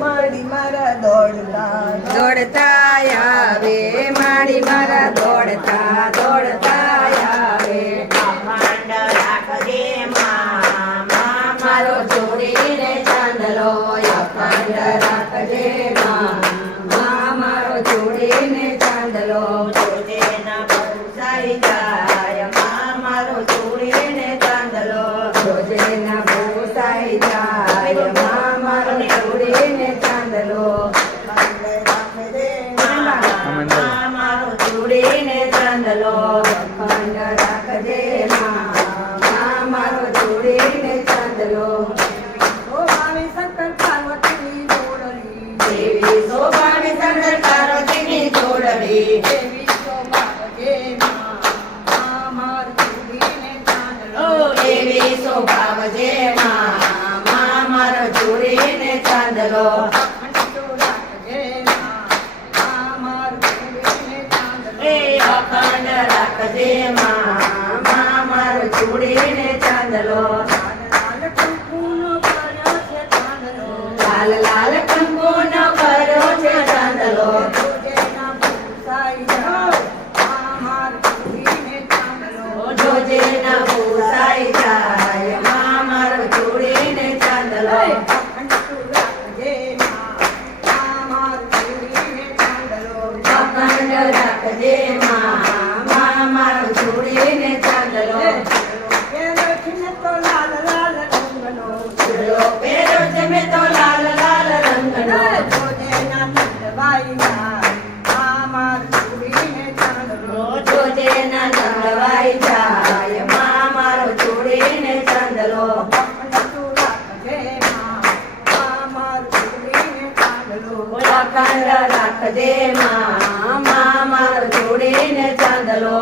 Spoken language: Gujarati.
માડી મારા દોડતા દોડતા આવે માડી મારા દોડતા દોડતા આવે અખંડ રાખજે માં મારો જોડીને ચાંદલો અખંડ રાખજે માં મારો જોડીને ચાંદલો જોજે ના ભૂસાઈ જાય માં મારો જોડીને ચાંદલો જોજે ના ભૂસાઈ જાય માં મારો જોડીને ચાંદલો મારો જોડીને ચાંદલો અખંડ રાખજે માં મારો જોડીને ચાંદલો દેવી શોભાવી શંકર પાર્વતીની જોડણી ઓ દેવી શોભાવજે માં મારો જોડીને ચાંદલો એ અખંડ રાખજે માં મારો જોડીને ચાંદલો લાલ લાલ કંકુનો કર્યો છે ચાંદલો જોજે ના ભૂસાઈ જાય માં મારો જોડીને ચાંદલો અખંડ રાખજે માં મારો જોડીને ચાંદલો પેરો છે મેં તો લાલ લાલ રંગનો જોજે ના ચંદવાઈ જાય માં મારો જોડીને ચાંદલો અખંડ રાખજે માં મારો જોડીને ચાંદલો